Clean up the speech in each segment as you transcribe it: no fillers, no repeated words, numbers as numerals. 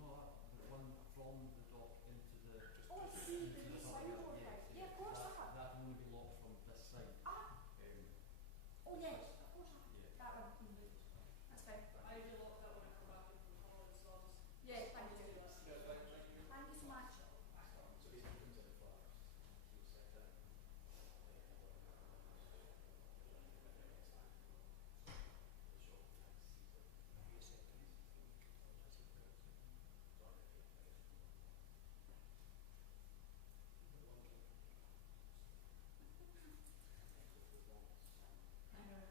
no, the one from the dock into the. Oh, I see, into the new harbor, signboard yeah, thing. Yeah, of course I have. that can only be locked from this side. Ah! Oh yes, of course I have. Yeah. That one. That's fine. I usually lock that when I come back in from college, so I'll just... Yeah, thank you. do that. Thank you so much. So he's comes in the flat. He was like that. I know.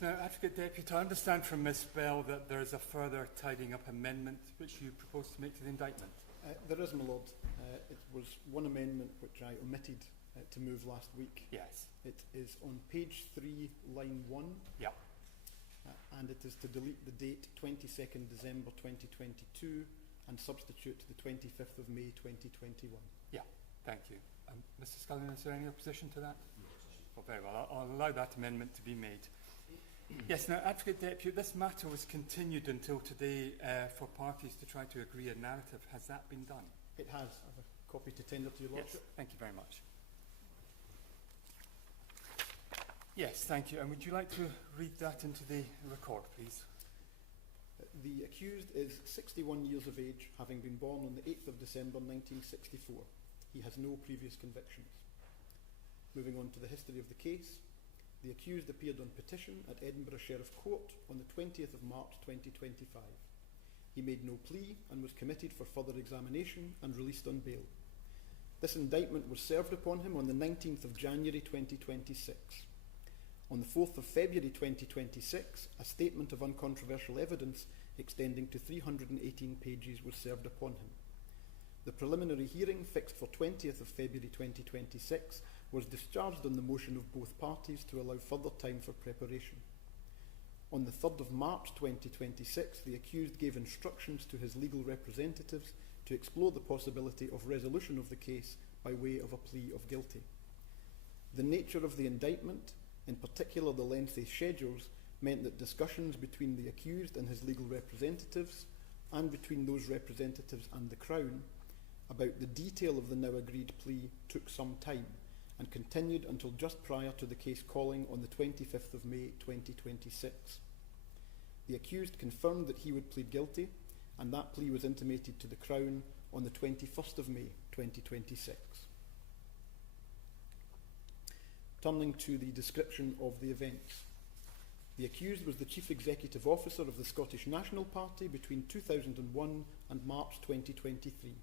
now, Advocate Deputy, I understand from Ms Bell that there is a further tidying up amendment which you propose to make to the indictment. There is, my lord. It was one amendment which I omitted to move last week. Yes. It is on page 3, line 1. Yep. And it is to delete the date 22nd December 2022 and substitute the 25th of May 2021. Yeah, thank you. Mr Scullion, is there any opposition to that? Well, very well. I'll allow that amendment to be made. Yes, now, Advocate Deputy, this matter was continued until today for parties to try to agree a narrative. Has that been done? It has. I have a copy to tender to your lordship. Yes, thank you very much. Yes, thank you. And would you like to read that into the record, please? The accused is 61 years of age, having been born on the 8th of December 1964. He has no previous convictions. Moving on to the history of the case, the accused appeared on petition at Edinburgh Sheriff Court on the 20th of March 2025. He made no plea and was committed for further examination and released on bail. This indictment was served upon him on the 19th of January 2026. On the 4th of February 2026, a statement of uncontroversial evidence extending to 318 pages was served upon him. The preliminary hearing, fixed for 20th of February 2026, was discharged on the motion of both parties to allow further time for preparation. On the 3rd of March 2026, the accused gave instructions to his legal representatives to explore the possibility of resolution of the case by way of a plea of guilty. The nature of the indictment, in particular the lengthy schedules, meant that discussions between the accused and his legal representatives, and between those representatives and the Crown, about the detail of the now agreed plea took some time and continued until just prior to the case calling on the 25th of May 2026. The accused confirmed that he would plead guilty, and that plea was intimated to the Crown on the 21st of May 2026. Turning to the description of the events. The accused was the Chief Executive Officer of the Scottish National Party between 2001 and March 2023.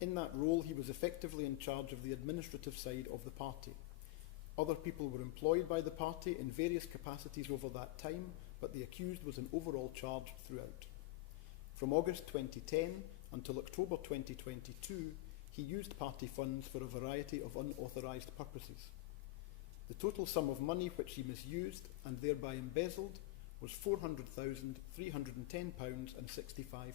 In that role, he was effectively in charge of the administrative side of the party. Other people were employed by the party in various capacities over that time, but the accused was in overall charge throughout. From August 2010 until October 2022, he used party funds for a variety of unauthorised purposes. The total sum of money which he misused and thereby embezzled was £400,310.65.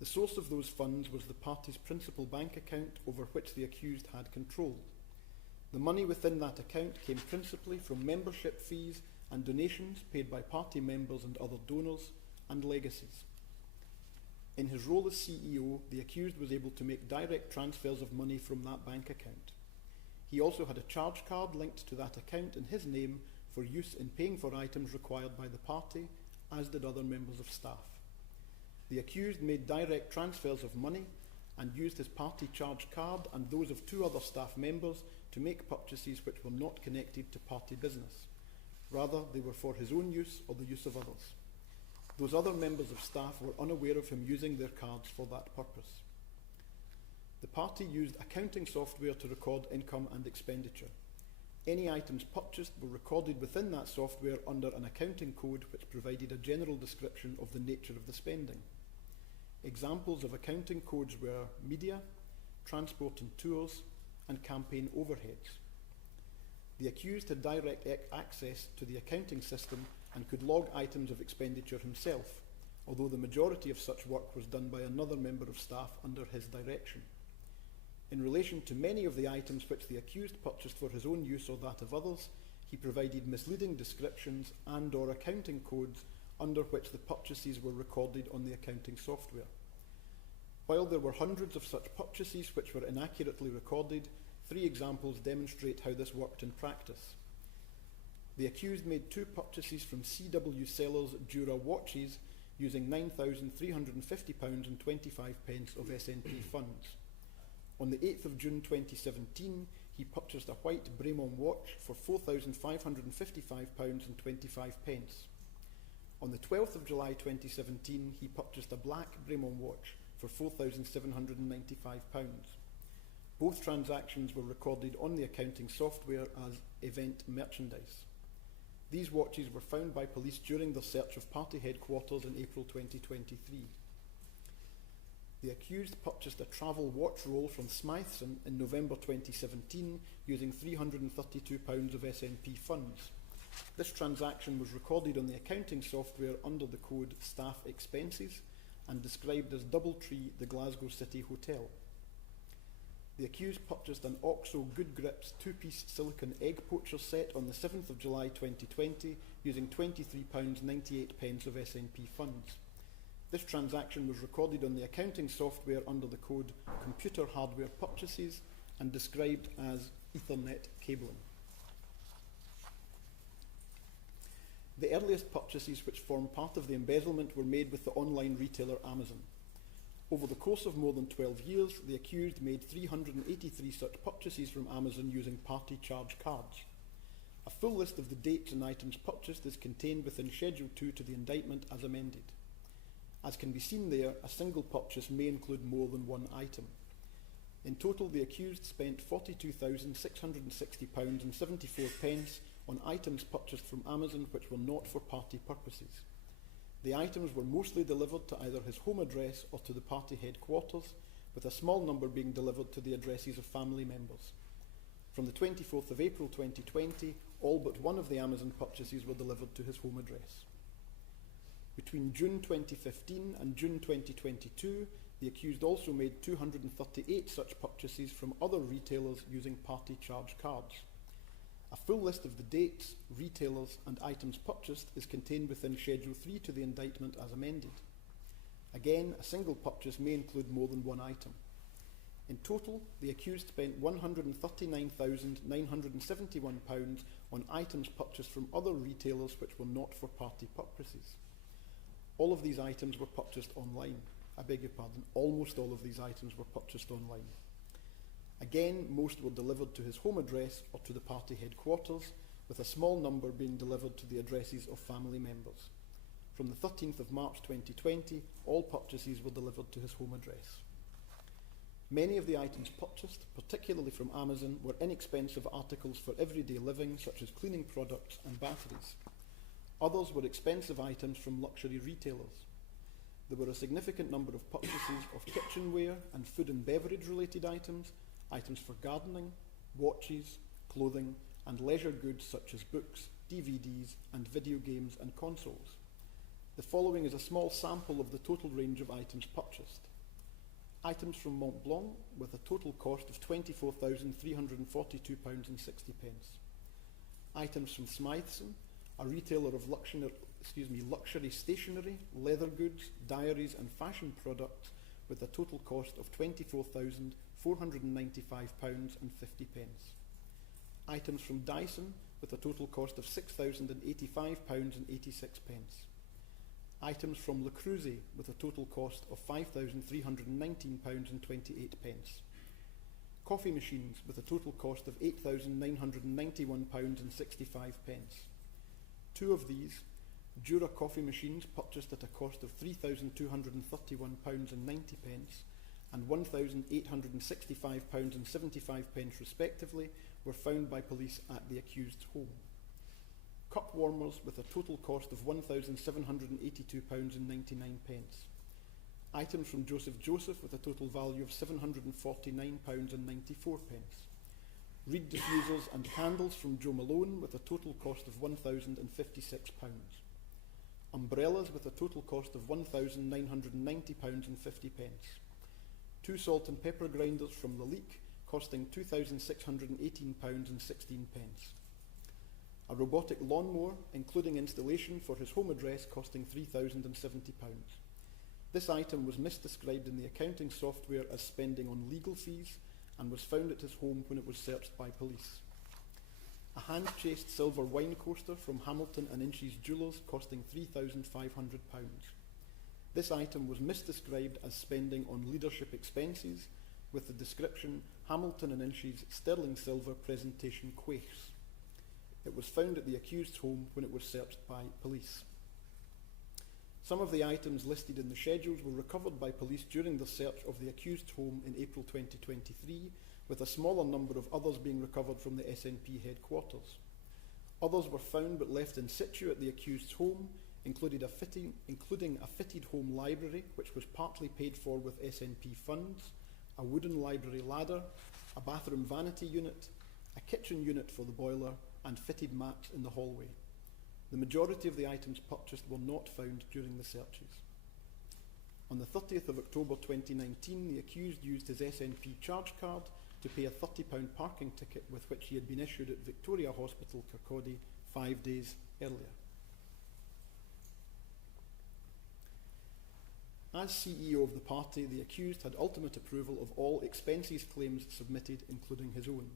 The source of those funds was the party's principal bank account over which the accused had control. The money within that account came principally from membership fees and donations paid by party members and other donors, and legacies. In his role as CEO, the accused was able to make direct transfers of money from that bank account. He also had a charge card linked to that account in his name for use in paying for items required by the party, as did other members of staff. The accused made direct transfers of money and used his party charge card and those of 2 other staff members to make purchases which were not connected to party business. Rather, they were for his own use or the use of others. Those other members of staff were unaware of him using their cards for that purpose. The party used accounting software to record income and expenditure. Any items purchased were recorded within that software under an accounting code which provided a general description of the nature of the spending. Examples of accounting codes were media, transport and tours, and campaign overheads. The accused had direct access to the accounting system and could log items of expenditure himself, although the majority of such work was done by another member of staff under his direction. In relation to many of the items which the accused purchased for his own use or that of others, he provided misleading descriptions and/or accounting codes under which the purchases were recorded on the accounting software. While there were hundreds of such purchases which were inaccurately recorded, 3 examples demonstrate how this worked in practice. The accused made 2 purchases from CW Sellers Dura watches using £9,350.25 of SNP funds. On the 8th of June 2017, he purchased a white Bremont watch for £4,555.25. On the 12th of July 2017, he purchased a black Bremont watch for £4,795. Both transactions were recorded on the accounting software as event merchandise. These watches were found by police during their search of party headquarters in April 2023. The accused purchased a travel watch roll from Smytheson in November 2017 using £332 of SNP funds. This transaction was recorded on the accounting software under the code Staff Expenses and described as Doubletree, the Glasgow City Hotel. The accused purchased an OXO Good Grips 2-piece silicone egg poacher set on the 7th of July 2020 using £23.98 of SNP funds. This transaction was recorded on the accounting software under the code Computer Hardware Purchases and described as Ethernet cabling. The earliest purchases which form part of the embezzlement were made with the online retailer Amazon. Over the course of more than 12 years, the accused made 383 such purchases from Amazon using party charge cards. A full list of the dates and items purchased is contained within Schedule 2 to the indictment as amended. As can be seen there, a single purchase may include more than one item. In total, the accused spent £42,660.74 on items purchased from Amazon which were not for party purposes. The items were mostly delivered to either his home address or to the party headquarters, with a small number being delivered to the addresses of family members. From the 24th of April 2020, all but one of the Amazon purchases were delivered to his home address. Between June 2015 and June 2022, the accused also made 238 such purchases from other retailers using party charge cards. A full list of the dates, retailers and items purchased is contained within Schedule 3 to the indictment as amended. Again, a single purchase may include more than one item. In total, the accused spent £139,971 on items purchased from other retailers which were not for party purposes. All of these items were purchased online. I beg your pardon, almost all of these items were purchased online. Again, most were delivered to his home address or to the party headquarters, with a small number being delivered to the addresses of family members. From the 13th of March 2020, all purchases were delivered to his home address. Many of the items purchased, particularly from Amazon, were inexpensive articles for everyday living, such as cleaning products and batteries. Others were expensive items from luxury retailers. There were a significant number of purchases of kitchenware and food and beverage related items, items for gardening, watches, clothing and leisure goods such as books, DVDs and video games and consoles. The following is a small sample of the total range of items purchased. Items from Mont Blanc with a total cost of £24,342.60. Items from Smytheson, a retailer of luxury stationery, leather goods, diaries and fashion products with a total cost of £24,495.50. Items from Dyson with a total cost of £6,085.86. Items from Le Creuset with a total cost of £5,319.28. Coffee machines with a total cost of £8,991.65. Two of these, Jura coffee machines purchased at a cost of £3,231.90 and £1,865.75 respectively, were found by police at the accused's home. Cup warmers with a total cost of £1,782.99. Items from Joseph Joseph with a total value of £749.94. Reed diffusers and candles from Joe Malone with a total cost of £1,056. Umbrellas with a total cost of £1,990.50. Two salt and pepper grinders from Lalique costing £2,618.16. A robotic lawnmower, including installation for his home address, costing £3,070. This item was misdescribed in the accounting software as spending on legal fees and was found at his home when it was searched by police. A hand-chased silver wine coaster from Hamilton and Inches Jewellers costing £3,500. This item was misdescribed as spending on leadership expenses with the description Hamilton and Inches sterling silver presentation quaifs. It was found at the accused's home when it was searched by police. Some of the items listed in the schedules were recovered by police during the search of the accused's home in April 2023, with a smaller number of others being recovered from the SNP headquarters. Others were found but left in situ at the accused's home, including a fitted home library, which was partly paid for with SNP funds, a wooden library ladder, a bathroom vanity unit, a kitchen unit for the boiler, and fitted mats in the hallway. The majority of the items purchased were not found during the searches. On the 30th of October 2019, the accused used his SNP charge card to pay a £30 parking ticket with which he had been issued at Victoria Hospital, Kirkcaldy, 5 days earlier. As CEO of the party, the accused had ultimate approval of all expenses claims submitted, including his own.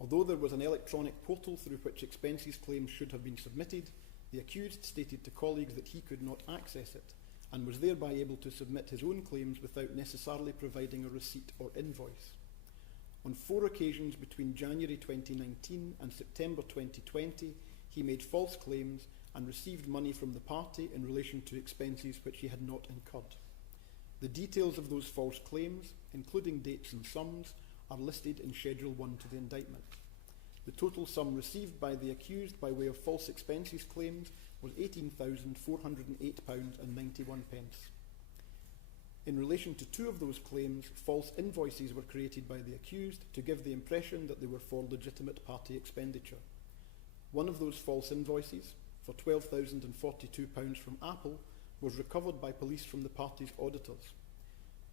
Although there was an electronic portal through which expenses claims should have been submitted, the accused stated to colleagues that he could not access it, and was thereby able to submit his own claims without necessarily providing a receipt or invoice. On 4 occasions between January 2019 and September 2020, he made false claims and received money from the party in relation to expenses which he had not incurred. The details of those false claims, including dates and sums, are listed in Schedule 1 to the indictment. The total sum received by the accused by way of false expenses claims was £18,408.91. In relation to 2 of those claims, false invoices were created by the accused to give the impression that they were for legitimate party expenditure. One of those false invoices, for £12,042 from Apple, was recovered by police from the party's auditors.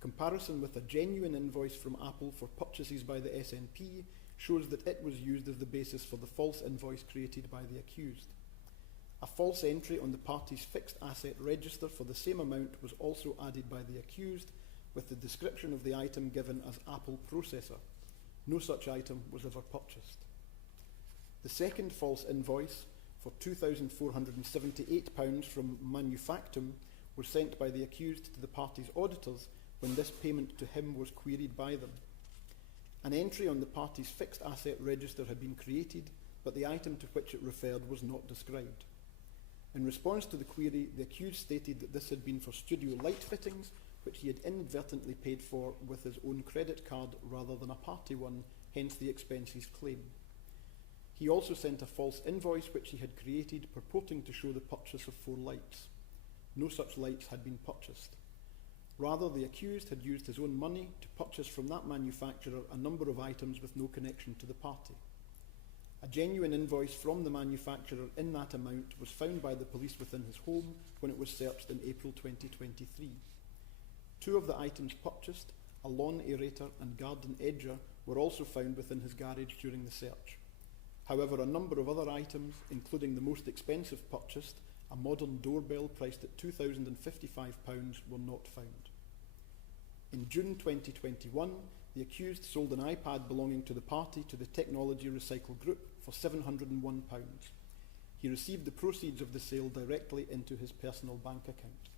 Comparison with a genuine invoice from Apple for purchases by the SNP shows that it was used as the basis for the false invoice created by the accused. A false entry on the party's fixed asset register for the same amount was also added by the accused, with the description of the item given as Apple Processor. No such item was ever purchased. The second false invoice, for £2,478 from Manufactum, was sent by the accused to the party's auditors when this payment to him was queried by them. An entry on the party's fixed asset register had been created, but the item to which it referred was not described. In response to the query, the accused stated that this had been for studio light fittings, which he had inadvertently paid for with his own credit card rather than a party one, hence the expenses claim. He also sent a false invoice which he had created purporting to show the purchase of 4 lights. No such lights had been purchased. Rather, the accused had used his own money to purchase from that manufacturer a number of items with no connection to the party. A genuine invoice from the manufacturer in that amount was found by the police within his home when it was searched in April 2023. 2 of the items purchased, a lawn aerator and garden edger, were also found within his garage during the search. However, a number of other items, including the most expensive purchased, a modern doorbell priced at £2,055, were not found. In June 2021, the accused sold an iPad belonging to the party to the Technology Recycle Group for £701. He received the proceeds of the sale directly into his personal bank account.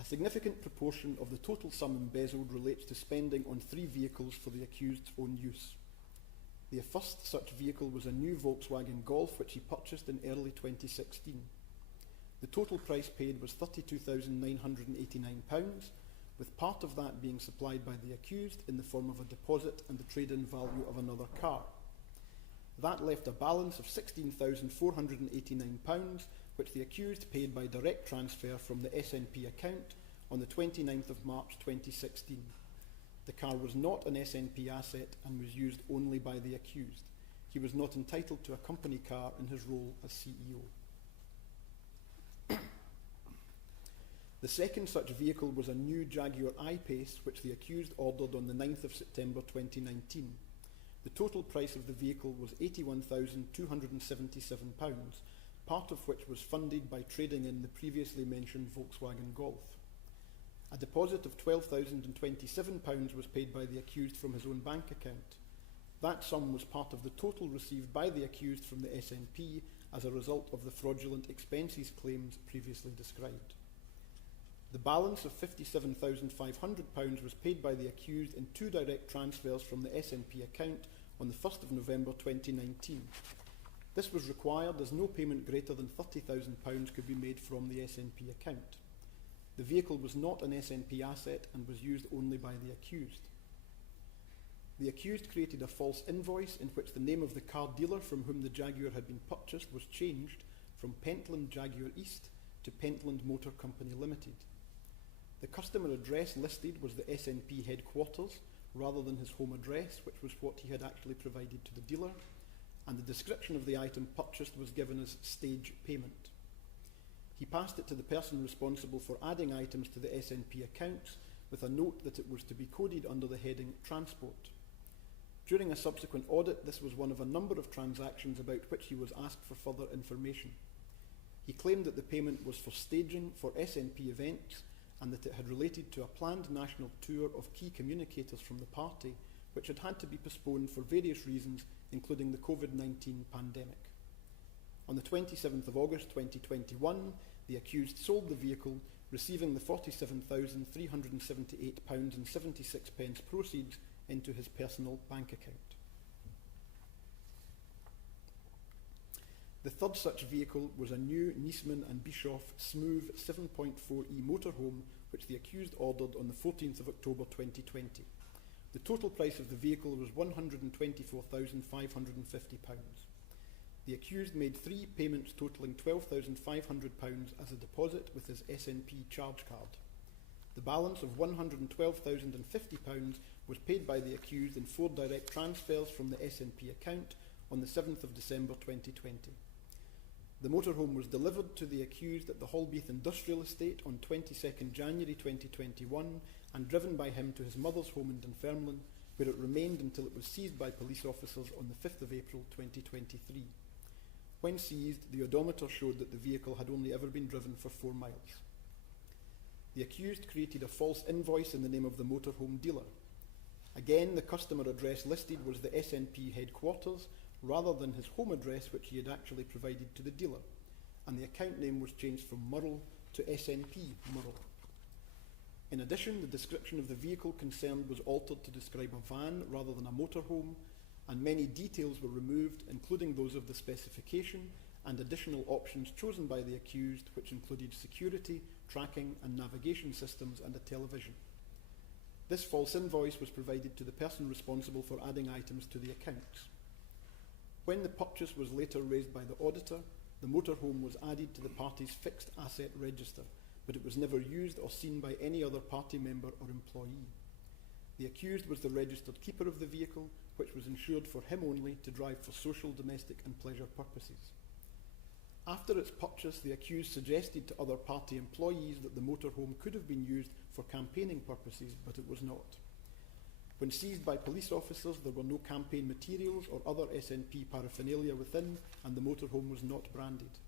A significant proportion of the total sum embezzled relates to spending on 3 vehicles for the accused's own use. The first such vehicle was a new Volkswagen Golf which he purchased in early 2016. The total price paid was £32,989, with part of that being supplied by the accused in the form of a deposit and the trade-in value of another car. That left a balance of £16,489, which the accused paid by direct transfer from the SNP account on the 29th of March 2016. The car was not an SNP asset and was used only by the accused. He was not entitled to a company car in his role as CEO. The second such vehicle was a new Jaguar I-Pace which the accused ordered on the 9th of September 2019. The total price of the vehicle was £81,277, part of which was funded by trading in the previously mentioned Volkswagen Golf. A deposit of £12,027 was paid by the accused from his own bank account. That sum was part of the total received by the accused from the SNP as a result of the fraudulent expenses claims previously described. The balance of £57,500 was paid by the accused in 2 direct transfers from the SNP account on the 1st of November 2019. This was required as no payment greater than £30,000 could be made from the SNP account. The vehicle was not an SNP asset and was used only by the accused. The accused created a false invoice in which the name of the car dealer from whom the Jaguar had been purchased was changed from Pentland Jaguar East to Pentland Motor Company Limited. The customer address listed was the SNP headquarters rather than his home address, which was what he had actually provided to the dealer, and the description of the item purchased was given as stage payment. He passed it to the person responsible for adding items to the SNP accounts with a note that it was to be coded under the heading Transport. During a subsequent audit, this was one of a number of transactions about which he was asked for further information. He claimed that the payment was for staging for SNP events and that it had related to a planned national tour of key communicators from the party, which had to be postponed for various reasons, including the COVID-19 pandemic. On the 27th of August 2021, the accused sold the vehicle, receiving the £47,378.76 proceeds into his personal bank account. The third such vehicle was a new Niesman and Bischoff Smooth 7.4e motorhome, which the accused ordered on the 14th of October 2020. The total price of the vehicle was £124,550. The accused made 3 payments totalling £12,500 as a deposit with his SNP charge card. The balance of £112,050 was paid by the accused in 4 direct transfers from the SNP account on the 7th of December 2020. The motorhome was delivered to the accused at the Holbeath Industrial Estate on 22nd January 2021 and driven by him to his mother's home in Dunfermline, where it remained until it was seized by police officers on the 5th of April 2023. When seized, the odometer showed that the vehicle had only ever been driven for 4 miles. The accused created a false invoice in the name of the motorhome dealer. Again, the customer address listed was the SNP headquarters rather than his home address, which he had actually provided to the dealer, and the account name was changed from Murrell to SNP Murrell. In addition, the description of the vehicle concerned was altered to describe a van rather than a motorhome, and many details were removed, including those of the specification and additional options chosen by the accused, which included security, tracking and navigation systems and a television. This false invoice was provided to the person responsible for adding items to the accounts. When the purchase was later raised by the auditor, the motorhome was added to the party's fixed asset register, but it was never used or seen by any other party member or employee. The accused was the registered keeper of the vehicle, which was insured for him only to drive for social, domestic and pleasure purposes. After its purchase, the accused suggested to other party employees that the motorhome could have been used for campaigning purposes, but it was not. When seized by police officers, there were no campaign materials or other SNP paraphernalia within, and the motorhome was not branded.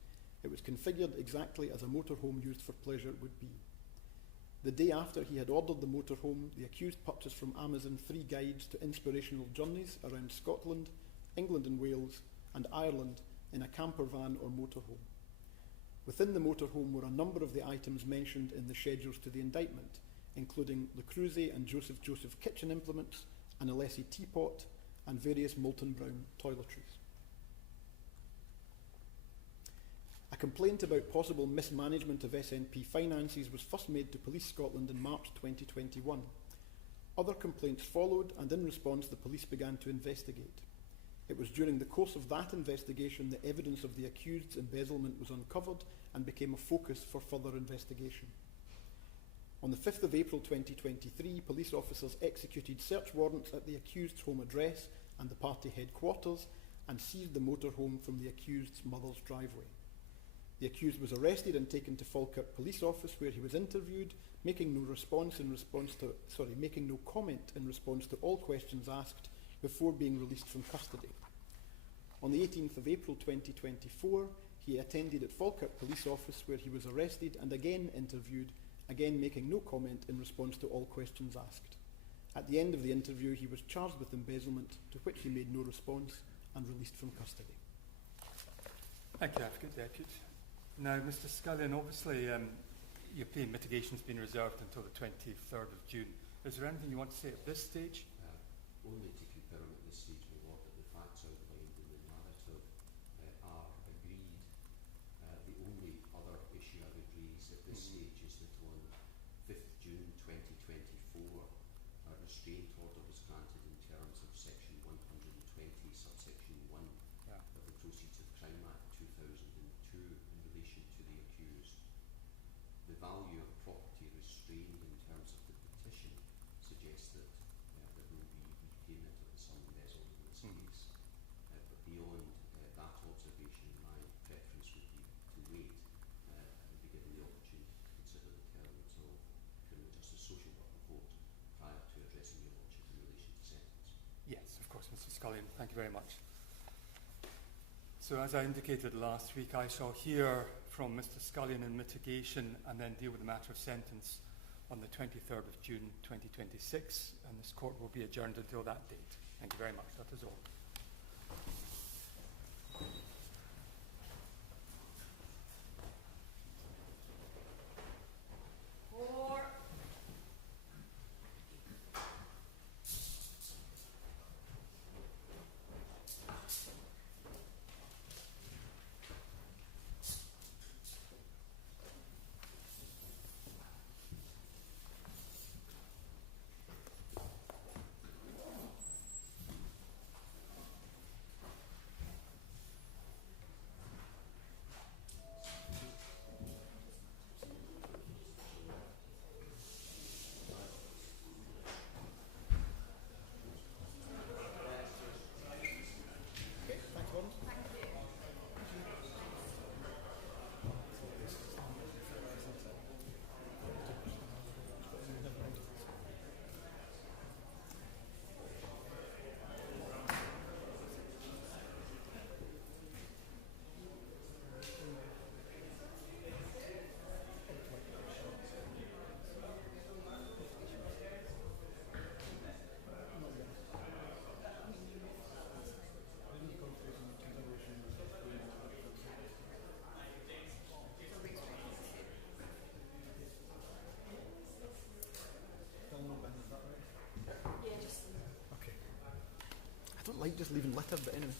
It was configured exactly as a motorhome used for pleasure would be. The day after he had ordered the motorhome, the accused purchased from Amazon 3 guides to inspirational journeys around Scotland, England and Wales, and Ireland in a camper van or motorhome. Within the motorhome were a number of the items mentioned in the schedules to the indictment, including Le Creuset and Joseph kitchen implements, an Alessi teapot, and various Molton Brown toiletries. A complaint about possible mismanagement of SNP finances was first made to Police Scotland in March 2021. Other complaints followed, and in response the police began to investigate. It was during the course of that investigation that evidence of the accused's embezzlement was uncovered and became a focus for further investigation. On the 5th of April 2023, police officers executed search warrants at the accused's home address and the party headquarters and seized the motorhome from the accused's mother's driveway. The accused was arrested and taken to Falkirk Police Office, where he was interviewed, making no comment in response to all questions asked before being released from custody. On the 18th of April 2024, he attended at Falkirk Police Office, where he was arrested and again interviewed, again making no comment in response to all questions asked. At the end of the interview, he was charged with embezzlement, to which he made no response and released from custody. Thank you, Advocate Deputy. Now, Mr Scullion, obviously your plea and mitigation has been reserved until the 23rd of June. Is there anything you want to say at this stage? Only to confirm at this stage, my Lord, that the facts outlined in the narrative are agreed. The only other issue I would raise at this stage is that on 5th June 2024, a restraint order was granted in terms of 20 subsection 1 Yeah. of the Proceeds of Crime Act 2002 in relation to the accused. The value of property restrained in terms of the petition suggests that there will be repayment of the sum embezzled in this case. But beyond that observation, my preference would be to wait and be given the opportunity to consider the terms of criminal justice social work report prior to addressing your lordship in relation to sentence. Yes, of course, Mr. Scullion. Thank you very much. So as I indicated last week, I shall hear from Mr. Scullion in mitigation and then deal with the matter of sentence on the 23rd of June 2026, and this court will be adjourned until that date. Thank you very much. That is all. Okay, thanks, Gordon. Yeah, just Okay. I don't like just leaving litter, but anyway.